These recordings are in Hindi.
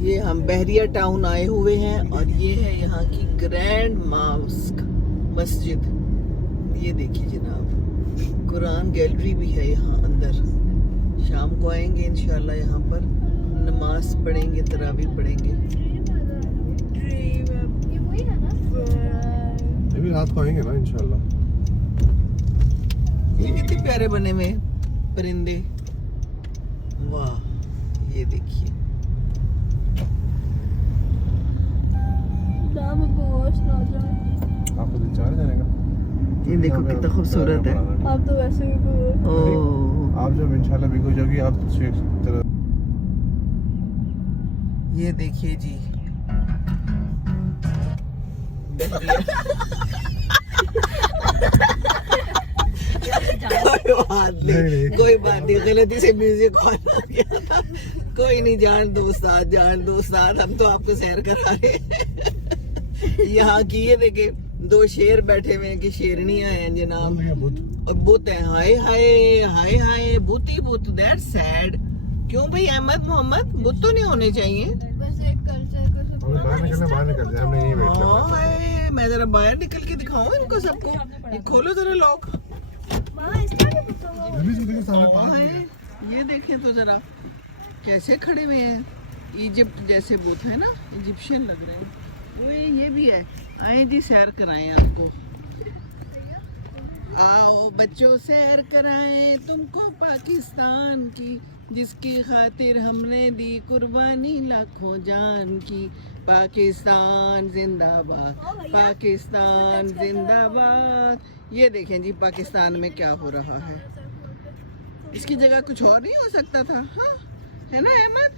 ये हम बहरिया टाउन आए हुए हैं और ये है यहाँ की ग्रैंड मॉस्क मस्जिद। ये देखिए जनाब, कुरान गैलरी भी है यहाँ अंदर। शाम को आएंगे इंशाल्लाह, यहाँ पर नमाज पढ़ेंगे, तरावी पढ़ेंगे। ये भी रात को आएंगे ना इंशाल्लाह। ये कितने प्यारे बने हुए परिंदे, वाह। ये देखिए आपको दिल चाह जाने का। ये देखो कितना खूबसूरत है। आप तो वैसे भी ओह, आप जब इंशाल्लाह बिको जाओगी आप स्ट्रेट तरह। ये देखिए जी, कोई बात नहीं, गलती से म्यूजिक ऑन हो गया। कोई नहीं, जान दो उस्ताद, जान दो उस्ताद, हम तो आपको सैर करा रहे हैं। यहाँ की ये देखे, दो शेर बैठे हुए हैं कि शेरनियां हैं जनाब, और बुत है। हाय हाय हाय हाय, बुत ही बुत, दैट्स सैड। क्यों भाई अहमद मोहम्मद, बुत तो नहीं होने चाहिए। बस एक कल्चर को बाहर निकल जाए, हमने यहीं बैठ हाँ, हाय, मैं जरा बाहर निकल के दिखाऊं इनको सबको। ये खोलो जरा लॉक। हाय, ये देखें तो जरा कैसे खड़े हुए हैं, इजिप्ट जैसे बुत है ना, इजिप्शियन लग रहे हैं। वो ये भी है। आए जी, सैर कराएं आपको। आओ बच्चों, सैर कराएं तुमको पाकिस्तान की, जिसकी खातिर हमने दी कुर्बानी लाखों जान की। पाकिस्तान जिंदाबाद, पाकिस्तान जिंदाबाद। ये देखें जी, पाकिस्तान में क्या हो रहा है। इसकी जगह कुछ और नहीं हो सकता था, हाँ है ना अहमद?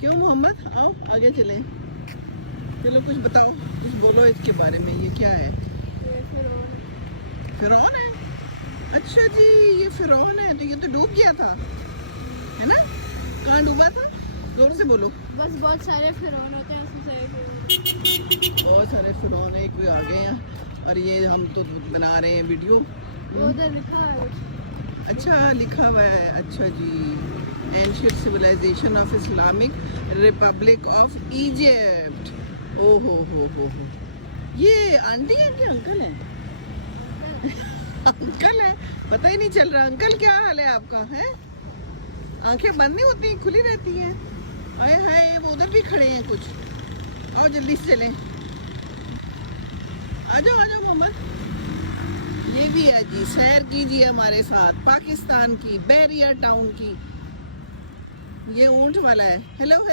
क्यों मोहम्मद, आओ आगे चलें। चलो कुछ बताओ, कुछ बोलो इसके बारे में। ये क्या है? फिरौन है? अच्छा जी, ये फिरौन है। तो ये तो डूब गया था, है ना? कहाँ डूबा था? जोर से बोलो। बस बहुत सारे फिरौन होते हैं, उसमें से एक बहुत सारे फिरौन है, कोई आ गए हैं और ये हम तो बना रहे हैं वीडियो। उधर लिखा है कुछ। अच्छा लिखा हुआ है, अच्छा जी। Ancient civilization of Islamic republic of Egypt. ओ हो। ये आंटी है कि अंकल है? अंकल है, पता ही नहीं चल रहा। अंकल क्या हाल है आपका? है आंखें बंद नहीं होती, खुली रहती हैं। हाय हाय, वो उधर भी खड़े हैं कुछ। आओ जल्दी से चलें, आ जाओ मोहम्मद। ये भी है जी, सैर कीजिए हमारे साथ पाकिस्तान की बहरिया टाउन की। ये ऊंट वाला है। Hello hello.